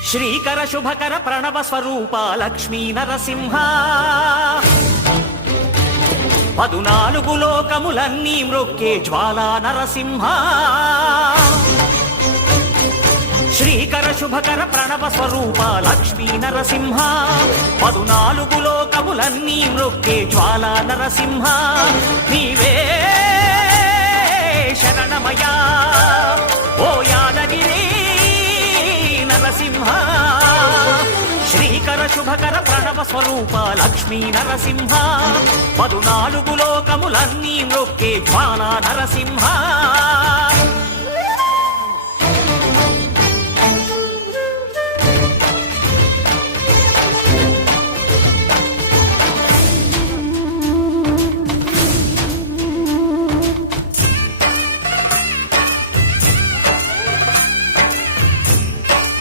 శ్రీకర శుభకర ప్రణవ స్వరూప లక్ష్మీ నరసింహ 14 లోకములన్నీ మ్రొక్కే జ్వాలా నరసింహ శ్రీకర శుభకర ప్రణవ స్వరూప లక్ష్మీ నరసింహ 14 లోకములన్నీ మ్రొక్కే జ్వాలా నరసింహ నీవే శరణమయా ఓ యాదగిరి నరసింహ శ్రీకర శుభకర ప్రణవ స్వరూప లక్ష్మీ నరసింహ 14 లోకములన్నీ మ్రొక్కే జ్వాలా నరసింహ